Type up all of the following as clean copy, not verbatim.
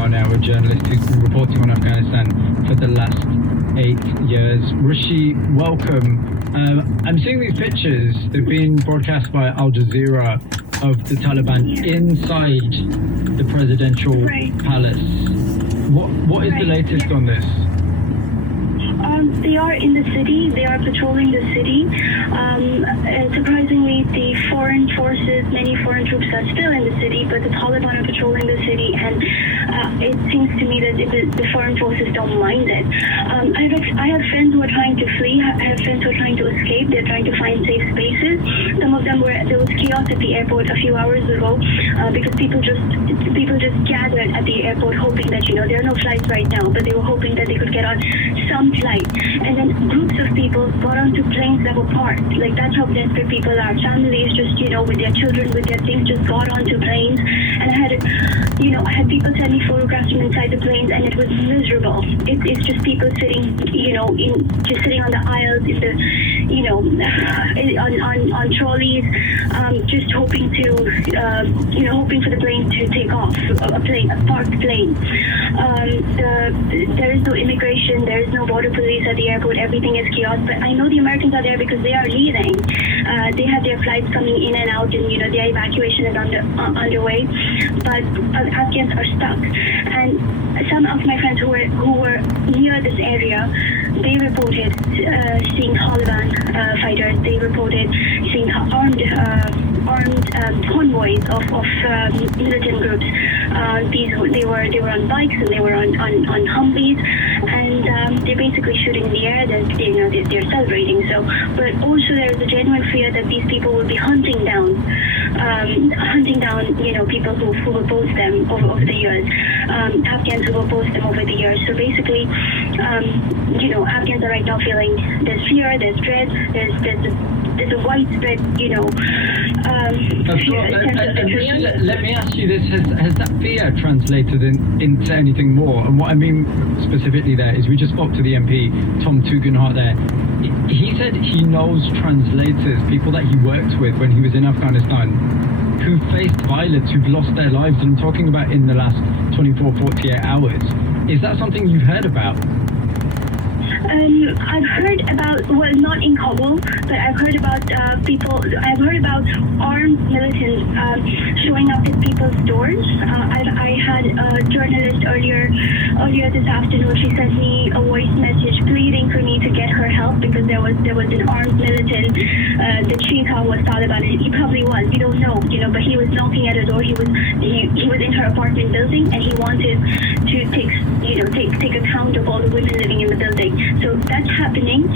Kumar now, a journalist who's been reporting on Afghanistan for the last 8 years. Rishi, welcome. I'm seeing these pictures. They've been broadcast by Al Jazeera of the Taliban inside the presidential palace. What is the latest on this? They are in the city. They are patrolling the city. Surprisingly, the foreign forces, many foreign troops are still in the city, but the Taliban are patrolling the city, and it seems to me that the foreign forces don't mind it. I have friends who are trying to flee. I have friends who are trying to escape. They're trying to find safe spaces. Some of them there was chaos at the airport a few hours ago because people just gathered at the airport hoping that there are no flights right now, but they were hoping that they could get on some flight. And then groups of people got onto planes that were parked. Like, that's how desperate people are. Families just, with their children, with their things, just got onto planes. And I had people send me photographs from inside the planes, and it was miserable. It's just people sitting, just sitting on the aisles, in the, on trolleys, just hoping for the plane to take off, a parked plane. There is no immigration, there is no border police at the airport, everything is chaos, but I know the Americans are there because they are leaving. They have their flights coming in and out, and their evacuation is underway, but Afghans are stuck. And some of my friends who were near this area, they reported seeing Taliban fighters. They reported seeing armed convoys of militant groups. They were on bikes, and they were on Humvees, and they're basically shooting in the air. They're celebrating. So, but also there is a genuine fear that these people will be hunting down people who opposed them over the years, Afghans who opposed them over the years. So basically, Afghans are right now feeling there's fear, there's dread, there's a widespread, fear. Let me ask you this: has that fear translated into anything more? And what I mean specifically there is, we just spoke to the MP Tom Tugendhat there. He said he knows translators, people that he worked with when he was in Afghanistan, who faced violence, who've lost their lives. And I'm talking about in the last 24, 48 hours. Is that something you've heard about? I've heard about, well, not in Kabul, but I've heard about I've heard about armed militants showing up at people's doors. I had a journalist earlier this afternoon. She sent me a voice message pleading for me to get her help because there was an armed militant that she thought was Taliban, and he probably was. You don't know, but he was knocking at her door. He was in her apartment building, and he wanted to take account of all the women living in the building. So that's happening.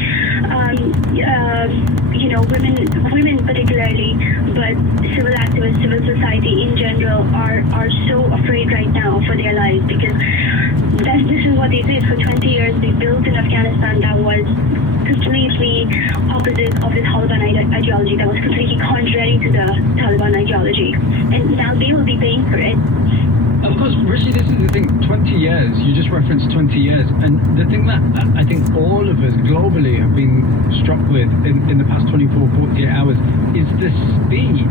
Women particularly, but civil activists, civil society in general are so afraid right now for their lives because this is what they did for 20 years. They built an Afghanistan that was completely opposite of the Taliban ideology, that was completely contrary to the Taliban ideology. And now they will be paying for it. Of course, Rishi, this is the thing, 20 years, you just referenced 20 years, and the thing that I think all of us globally have been struck with in the past 24, 48 hours is the speed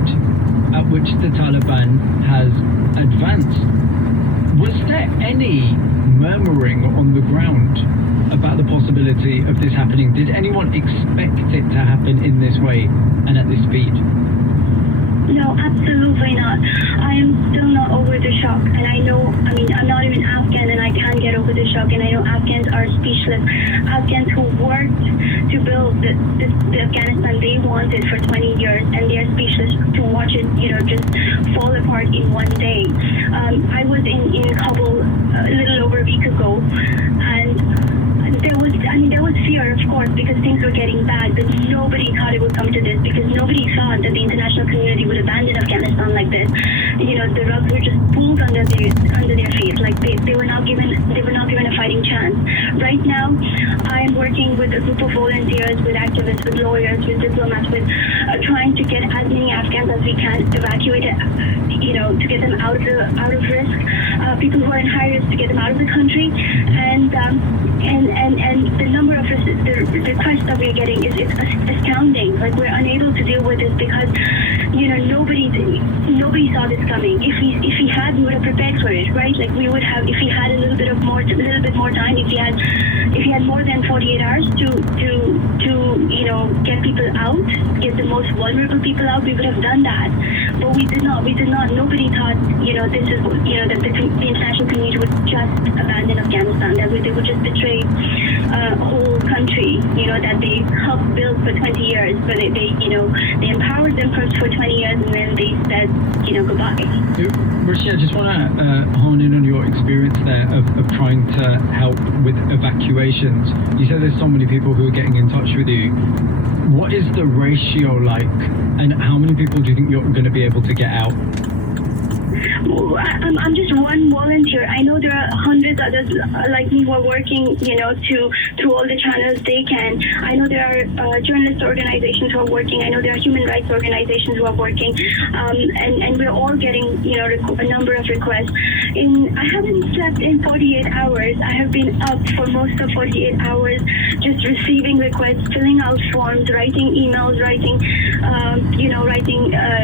at which the Taliban has advanced. Was there any murmuring on the ground about the possibility of this happening? Did anyone expect it to happen in this way and at this speed? No, absolutely not. I am still not over the shock, and I'm not even Afghan, and I can't get over the shock, and I know Afghans are speechless. Afghans who worked to build the Afghanistan they wanted for 20 years, and they are speechless to watch it, just fall apart in one day. I was in Kabul a little over a week ago, and there was fear, of course, because things were getting bad, but nobody thought it would come to this because nobody thought that the international community would abandon Afghanistan like this. The rugs were just pulled under their feet, like they were not given a fighting chance. Right now, I'm working with a group of volunteers, with activists, with lawyers, with diplomats, with trying to get as many Afghans as we can evacuated, to get them out of risk. People who are in high risk, to get them out of the country, and the number of the requests that we're getting is astounding. Like, we're unable to deal with this because nobody saw this coming. If we had, we would have prepared for it, right? Like, we would have, if we had a little bit more time, if he had more than 48 hours to get people out, get the most vulnerable people out, we would have done that. But we did not. Nobody thought, this is, that the international community would just abandon Afghanistan, that they would just betray a whole country, that they helped build for 20 years, but they empowered them for 20 years, and then they said, goodbye. Rishi, I just want to hone in on your experience there of trying to help with evacuations. You said there's so many people who are getting in touch with you. What is the ratio like, and how many people do you think you're going to be able to get out? I'm just one volunteer. I know there are hundreds others like me who are working, through all the channels they can. I know there are journalist organizations who are working. I know there are human rights organizations who are working, and we're all getting, a number of requests. I haven't slept in 48 hours. I have been up for most of 48 hours, just receiving requests, filling out forms, writing emails, writing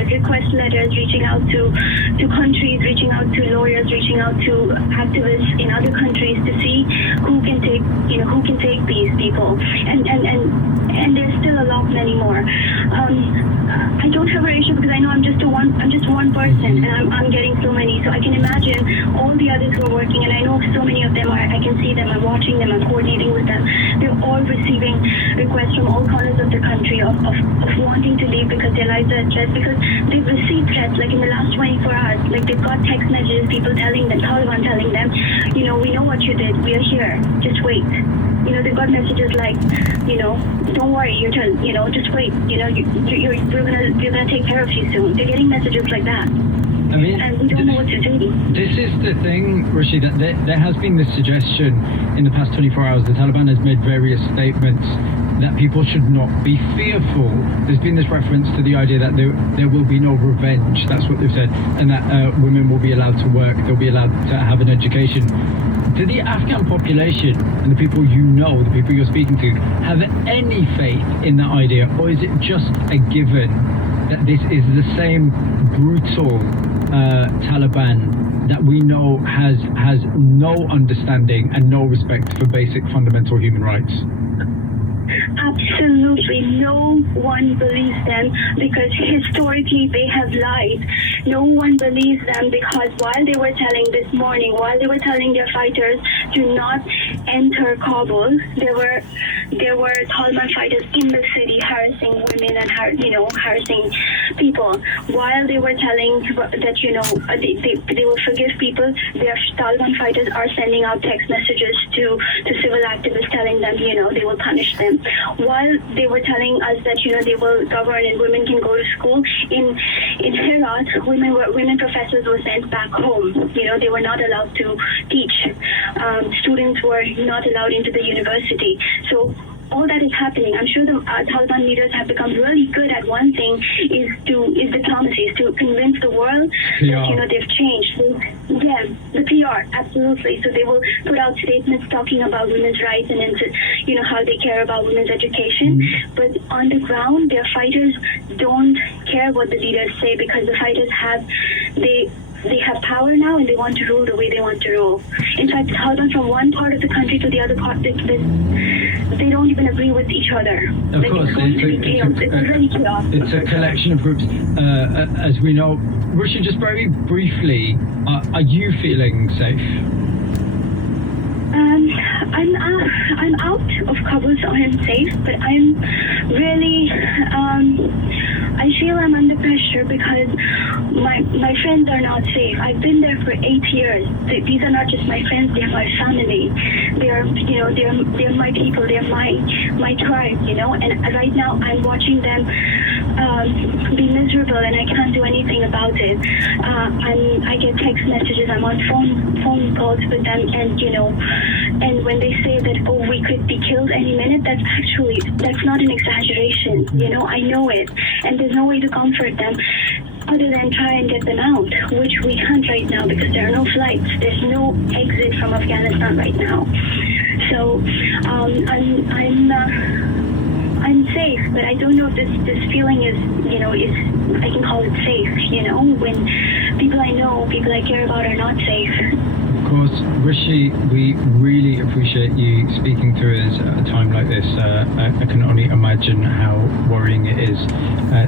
request letters, reaching out to countries, reaching out to lawyers, reaching out to activists in other countries to see who can take these people, and there's still a lot many more. I don't have a ratio because I know I'm just one person, and I'm getting so many. So I can imagine all the others who are working, and I know so many of them I can see them, I'm watching them, I'm coordinating with them. They're all receiving requests from all corners of the country of wanting to leave because their lives are at threat, because they've received threats like in the last 24 hours. Like, they've got text messages, people telling them, Taliban telling them, we know what you did, we are here, just wait. They've got messages like, don't worry, just wait, we're gonna take care of you soon. They're getting messages like that. I mean, and we don't know what to do. This is the thing, Rishi, that there has been this suggestion in the past 24 hours. The Taliban has made various statements that people should not be fearful. There's been this reference to the idea that there will be no revenge. That's what they've said. And that women will be allowed to work, they'll be allowed to have an education. Do the Afghan population and the people the people you're speaking to, have any faith in that idea? Or is it just a given that this is the same brutal Taliban that we know has no understanding and no respect for basic fundamental human rights? Absolutely no one believes them, because historically they have lied. No one believes them because while they were telling their fighters to not enter Kabul, there were Taliban fighters in the city harassing women and harassing people. While they were telling that they will forgive people, their Taliban fighters are sending out text messages to civil activists telling them they will punish them. While they were telling us that they will govern and women can go to school, in Herat, women professors were sent back home. They were not allowed to teach. Students were not allowed into the university. So all that is happening. I'm sure the Taliban leaders have become really good at one thing, is diplomacy, is to convince the world that they've changed. So, yeah, the PR, absolutely. So they will put out statements talking about women's rights and how they care about women's education. But on the ground, their fighters don't care what the leaders say, because the fighters have power now, and they want to rule the way they want to rule. In fact, the Taliban from one part of the country to the other part, they don't even agree with each other. Of course, it's a collection of groups, as we know. Rishi, just very briefly, are you feeling safe? I'm out of Kabul, so I am safe, but I'm really, I feel I'm under pressure because my friends are not safe. I've been there for 8 years. These are not just my friends; they're my family. They're my people. They're my tribe. And right now I'm watching them be miserable and I can't do anything about it. And I get text messages, I'm on phone calls with them, and and when they say that, oh, we could be killed any minute, that's not an exaggeration. I know it, and there's no way to comfort them other than try and get them out, which we can't right now because there are no flights. There's no exit from Afghanistan right now. So I'm safe, but I don't know if this feeling is I can call it safe. When people I know, people I care about are not safe. Of course, Rishi, we really appreciate you speaking to us at a time like this. I can only imagine how worrying it is.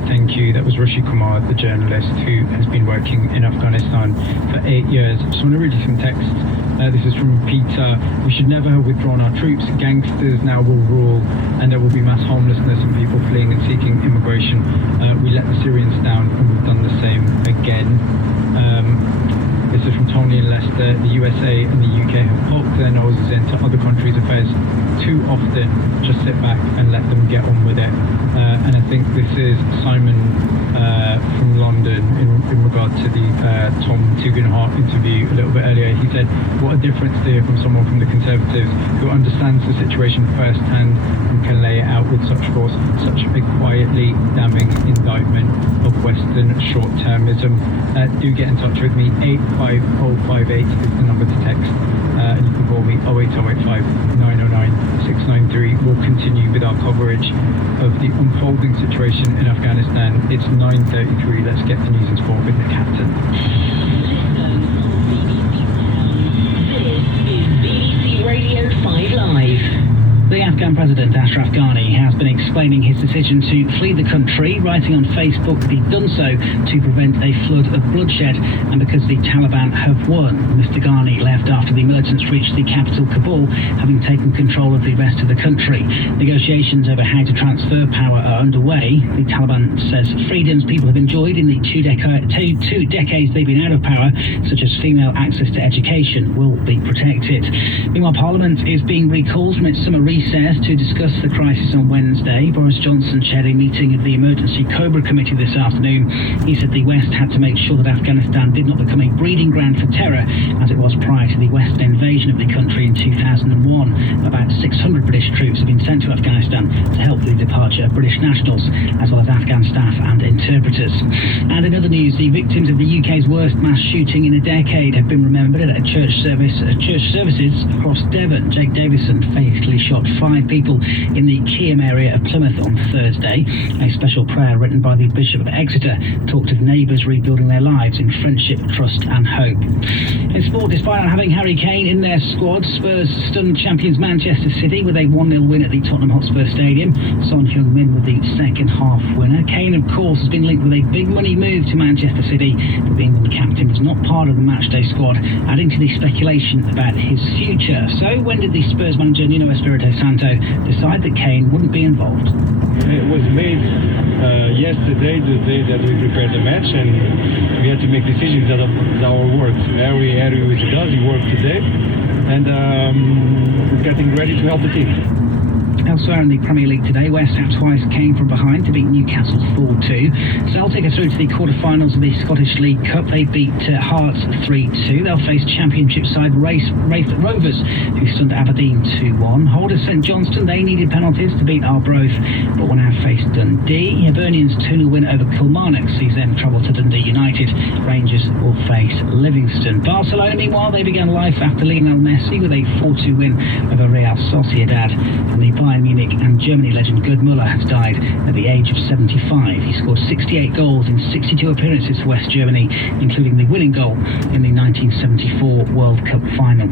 Thank you. That was Rishi Kumar, the journalist who has been working in Afghanistan for 8 years. I just want to read you some text. This is from Peter. We should never have withdrawn our troops. Gangsters now will rule, and there will be mass homelessness and people fleeing and seeking immigration. We let the Syrians down, and we've done the same again. This is from Tony in Leicester. The USA and the UK have poked their noses into other countries' affairs too often. Just sit back and let them get on with it. And I think this is Simon from London in regard to the Tom Tugendhat interview a little bit earlier. He said, what a difference to hear from someone from the Conservatives who understands the situation firsthand and can lay it out with such force. Such a quietly damning indictment of Western short-termism. Do get in touch with me. 85058 is the number to text. And you can call me 08085 909 693. We'll continue with our coverage of the unfolding situation in Afghanistan. It's 9:33. Let's get to news and sport with the captain. This is BBC Radio 5 Live. The Afghan President Ashraf Ghani has been explaining his decision to flee the country, writing on Facebook that he'd done so to prevent a flood of bloodshed and because the Taliban have won. Mr. Ghani left after the militants reached the capital Kabul, having taken control of the rest of the country. Negotiations over how to transfer power are underway. The Taliban says freedoms people have enjoyed in the two decades they've been out of power, such as female access to education, will be protected. Meanwhile, Parliament is being recalled from its summer recess to discuss the crisis on Wednesday. Boris Johnson chaired a meeting of the Emergency Cobra Committee this afternoon. He said the West had to make sure that Afghanistan did not become a breeding ground for terror, as it was prior to the Western invasion of the country in 2001. About 600 British troops have been sent to Afghanistan to help the departure of British nationals, as well as Afghan staff and interpreters. And in other news, the victims of the UK's worst mass shooting in a decade have been remembered at church services across Devon. Jake Davison fatally shot 5 people in the Keam area of Plymouth on Thursday. A special prayer written by the Bishop of Exeter talked of neighbours rebuilding their lives in friendship, trust and hope. In sport, despite not having Harry Kane in their squad, Spurs stunned champions Manchester City with a 1-0 win at the Tottenham Hotspur Stadium. Son Heung-min with the second half winner. Kane, of course, has been linked with a big money move to Manchester City, but the England captain was not part of the matchday squad, adding to the speculation about his future. So when did the Spurs manager Nuno Espirito Santo decide that Kane wouldn't be involved? It was made yesterday, the day that we prepared the match, and we had to make decisions. That our work. Harry does, he worked today, and we're getting ready to help the team. Elsewhere in the Premier League today, West Ham twice came from behind to beat Newcastle 4-2. Celtic are through to the quarter-finals of the Scottish League Cup. They beat Hearts 3-2. They'll face Championship side Raith Rovers, who stunned Aberdeen 2-1. Holders St Johnstone, they needed penalties to beat Arbroath, but will now face Dundee. Hibernian's 2-0 win over Kilmarnock sees them travel to Dundee United. Rangers will face Livingston. Barcelona, meanwhile, they began life after Lionel Messi with a 4-2 win over Real Sociedad. And the Bayern Munich and Germany legend Gerd Müller has died at the age of 75. He scored 68 goals in 62 appearances for West Germany, including the winning goal in the 1974 World Cup final.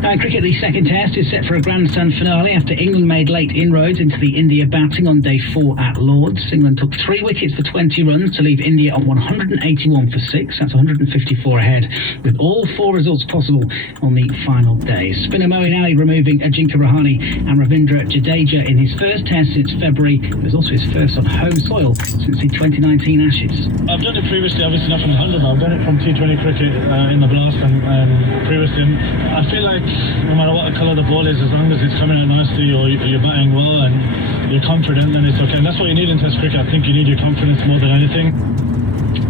Now in cricket, the second test is set for a grandstand finale after England made late inroads into the India batting on day 4 at Lords. England took 3 wickets for 20 runs to leave India on 181 for 6. That's 154 ahead, with all 4 results possible on the final day. Spinner Moeen Ali removing Ajinkya Rahane and Ravindra Jadeja major in his first test since February. It was also his first on home soil since the 2019 Ashes. I've done it previously, obviously not from the 100, but I've done it from T20 cricket in the Blast and previously. I feel like no matter what the colour the ball is, as long as it's coming out nicely or you're batting well and you're confident, then it's okay. And that's what you need in Test cricket. I think you need your confidence more than anything.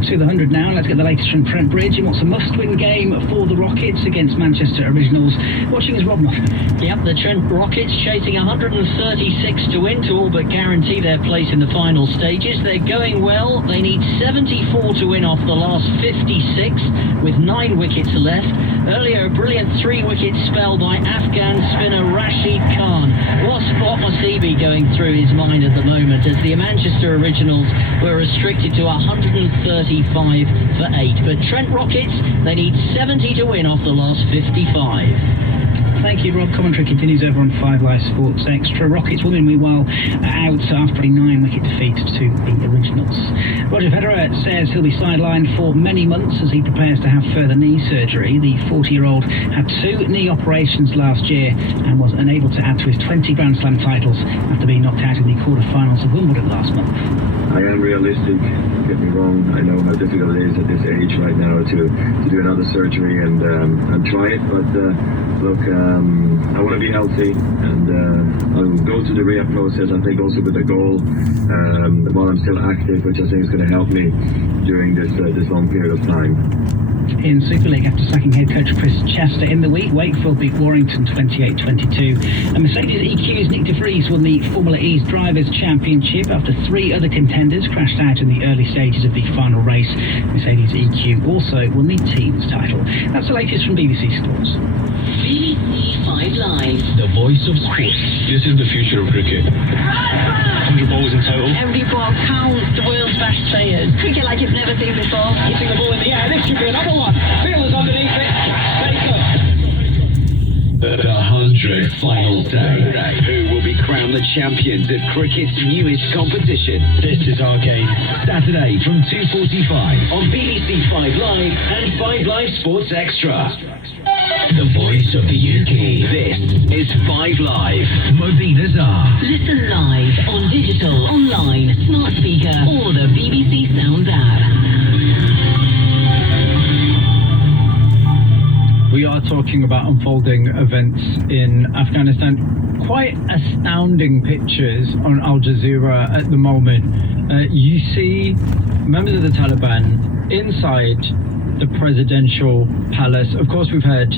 To the 100 now. Let's get the latest from Trent Bridge in what's a must-win game for the Rockets against Manchester Originals. Watching is Rob Moffat. Yep, the Trent Rockets chasing 136 to win to all but guarantee their place in the final stages. They're going well. They need 74 to win off the last 56 with 9 wickets left. Earlier, a brilliant 3-wicket spell by Afghan spinner Rashid Khan. What must he be going through his mind at the moment as the Manchester Originals were restricted to 135 for 8. But Trent Rockets, they need 70 to win off the last 55. Thank you, Rob. Commentary continues over on 5 Live Sports Extra. Rockets will meanwhile out after a 9-wicket defeat to the Originals. Roger Federer says he'll be sidelined for many months as he prepares to have further knee surgery. The 40-year-old had 2 knee operations last year and was unable to add to his 20 Grand Slam titles after being knocked out in the quarter-finals of Wimbledon last month. I am realistic, don't get me wrong. I know how difficult it is at this age right now to do another surgery and try it, but look, I want to be healthy and I'll go through the rehab process, I think also with a goal while I'm still active, which I think is going to help me during this long period of time. In Super League, after sacking head coach Chris Chester in the week, Wakefield beat Warrington 28-22. And Mercedes EQ's Nick de Vries won the Formula E's Drivers' Championship after 3 other contenders crashed out in the early stages of the final race. Mercedes EQ also won the team's title. That's the latest from BBC Sports. BBC 5 Live. The voice of sports. This is the future of cricket. 100 balls in total. Every ball counts. The world's best players. Cricket like you've never seen before. Hitting the ball in the air. This should be another one. Fielders underneath it. The 100th final day. Who will be crowned the champions of cricket's newest competition? This is our game. Saturday from 2:45 on BBC 5 Live and 5 Live Sports Extra. The voice of the UK. This is 5 Live. Mobeen Azhar. Listen live on digital, online, smart speaker, or the BBC Sounds app. We are talking about unfolding events in Afghanistan. Quite astounding pictures on Al Jazeera at the moment. You see members of the Taliban inside the presidential palace. Of course, we've heard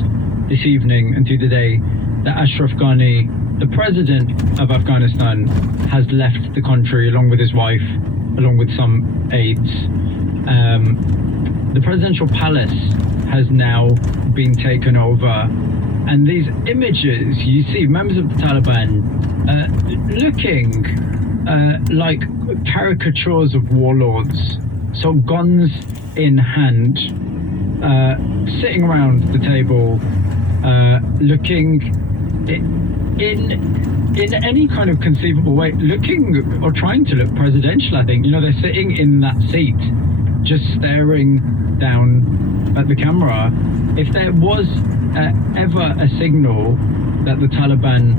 this evening and through the day that Ashraf Ghani, the president of Afghanistan, has left the country along with his wife, along with some aides. The presidential palace has now been taken over, and these images you see members of the Taliban looking like caricatures of warlords, so guns in hand, sitting around the table, looking in any kind of conceivable way, looking or trying to look presidential. I think, you know, they're sitting in that seat just staring down at the camera. If there was ever a signal that the Taliban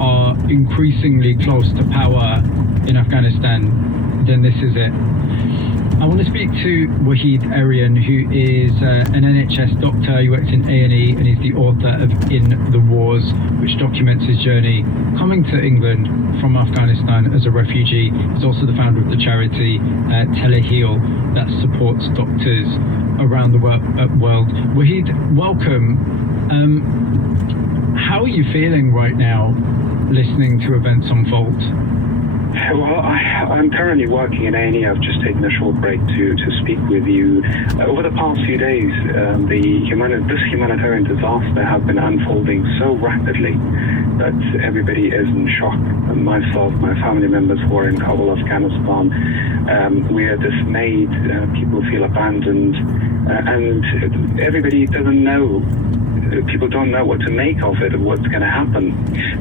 are increasingly close to power in Afghanistan, then this is it. I want to speak to Wahid Arian, who is an NHS doctor. He works in A&E and he's the author of In the Wars, which documents his journey coming to England from Afghanistan as a refugee. He's also the founder of the charity Teleheal that supports doctors around the world. Wahid, welcome. How are you feeling right now listening to events unfold? Well, I'm currently working in A&E. I've just taken a short break to speak with you. Over the past few days, this humanitarian disaster has been unfolding so rapidly that everybody is in shock. Myself, my family members who are in Kabul, Afghanistan, we are dismayed. People feel abandoned, and everybody doesn't know. People don't know what to make of it, what's going to happen.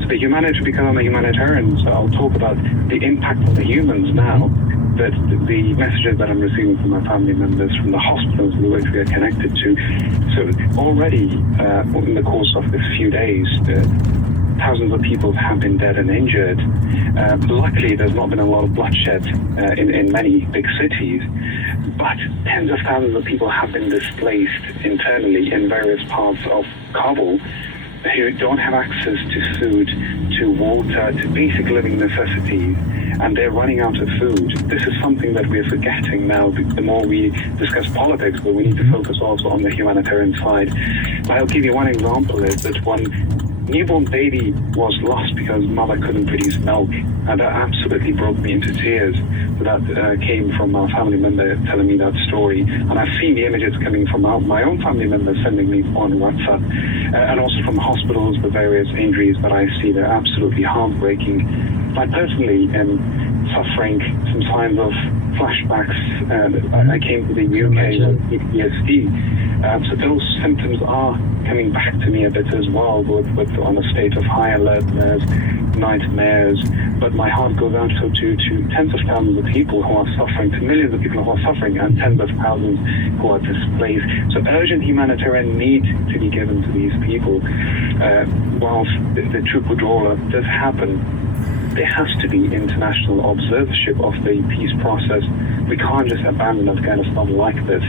So because I'm a humanitarian, so I'll talk about the impact on the humans now, but the messages that I'm receiving from my family members, from the hospitals which we are connected to. So already, in the course of this few days, thousands of people have been dead and injured. Luckily, there's not been a lot of bloodshed in many big cities, but tens of thousands of people have been displaced internally in various parts of Kabul who don't have access to food, to water, to basic living necessities, and they're running out of food. This is something that we're forgetting now. The more we discuss politics, but we need to focus also on the humanitarian side. I'll give you one example is that one newborn baby was lost because mother couldn't produce milk, and that absolutely broke me into tears. That came from a family member telling me that story, and I've seen the images coming from my own family members sending me on WhatsApp, and also from hospitals, the various injuries that I see. They're absolutely heartbreaking. I personally am suffering some signs of flashbacks. I came to the UK with PTSD, so those symptoms are coming back to me a bit as well, with on a state of high alertness, nightmares. But my heart goes out to tens of thousands of people who are suffering, to millions of people who are suffering, and tens of thousands who are displaced. So urgent humanitarian need to be given to these people. Whilst the troop withdrawal does happen, there has to be international observership of the peace process. We can't just abandon Afghanistan like this.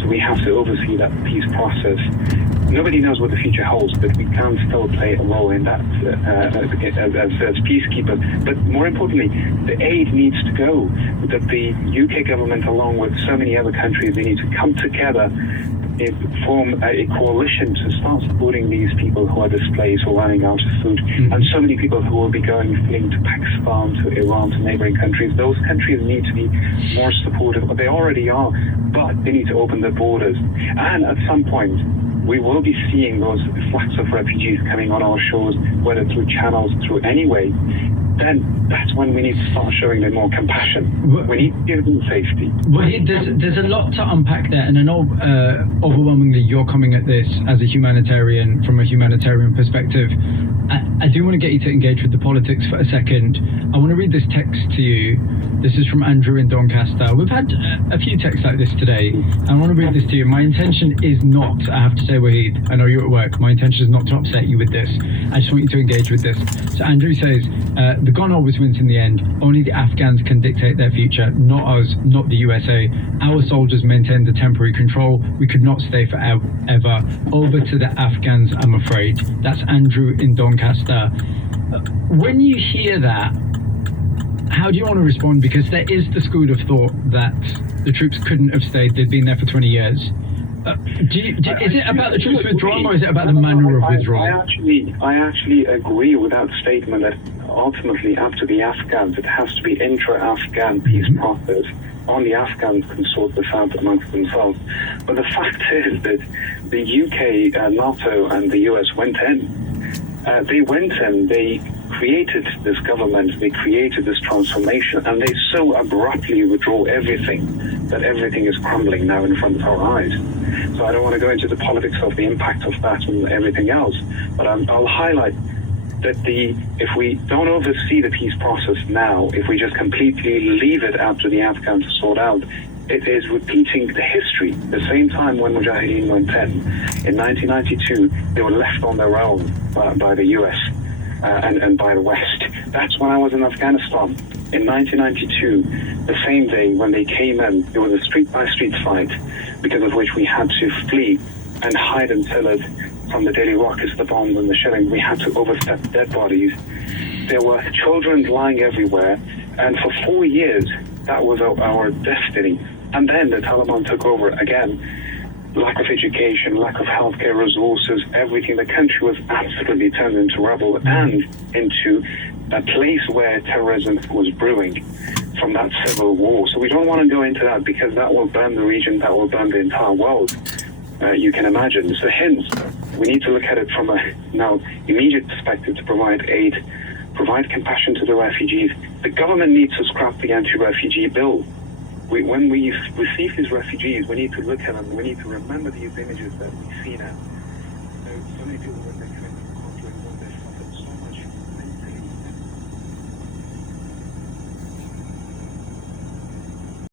So we have to oversee that peace process. Nobody knows what the future holds, but we can still play a role in that as peacekeepers. But more importantly, the aid needs to go. That the UK government, along with so many other countries, they need to come together, form a coalition to start supporting these people who are displaced or running out of food. And so many people who will be fleeing to Pakistan, to Iran, to neighboring countries. Those countries need to be more supportive. They already are, but they need to open their borders. And at some point, we will be seeing those flocks of refugees coming on our shores, whether through channels, through any way. Then that's when we need to start showing them more compassion. We need to give them safety. Well, there's a lot to unpack there, and I know overwhelmingly you're coming at this as a humanitarian, from a humanitarian perspective. I do want to get you to engage with the politics for a second. I want to read this text to you. This is from Andrew in Doncaster. We've had a few texts like this today. I want to read this to you. My intention is not, I have to say, Wahid, I know you're at work. My intention is not to upset you with this. I just want you to engage with this. So Andrew says, the gun always wins in the end. Only the Afghans can dictate their future, not us, not the USA. Our soldiers maintain the temporary control. We could not stay forever. Over to the Afghans, I'm afraid. That's Andrew in Doncaster. When you hear that, how do you want to respond? Because there is the school of thought that the troops couldn't have stayed. They'd been there for 20 years. Is it about the troops withdrawing, or is it about the manner of withdrawal? I actually agree with that statement that ultimately, after the Afghans, it has to be intra-Afghan peace process. Only Afghans can sort this out amongst themselves. But the fact is that the UK, NATO, and the US went in. They went in, they created this government, they created this transformation, and they so abruptly withdraw everything that everything is crumbling now in front of our eyes. So I don't want to go into the politics of the impact of that and everything else, but I'll highlight that if we don't oversee the peace process now, if we just completely leave it up to the Afghans to sort out, it is repeating the history. The same time when Mujahideen went in 1992, they were left on their own by the US and by the West. That's when I was in Afghanistan. In 1992, the same day when they came in, it was a street-by-street fight, because of which we had to flee and hide in pillars from the daily rockets, the bombs and the shelling. We had to overstep dead bodies. There were children lying everywhere, and for 4 years, that was our destiny. And then the Taliban took over again. Lack of education, lack of healthcare resources, everything. The country was absolutely turned into rubble and into a place where terrorism was brewing from that civil war. So we don't want to go into that, because that will burn the region, that will burn the entire world. You can imagine. So hence, we need to look at it from a now immediate perspective to provide aid, provide compassion to the refugees. The government needs to scrap the anti-refugee bill. When we receive these refugees, we need to look at them. We need to remember these images that we see now. So many people in the community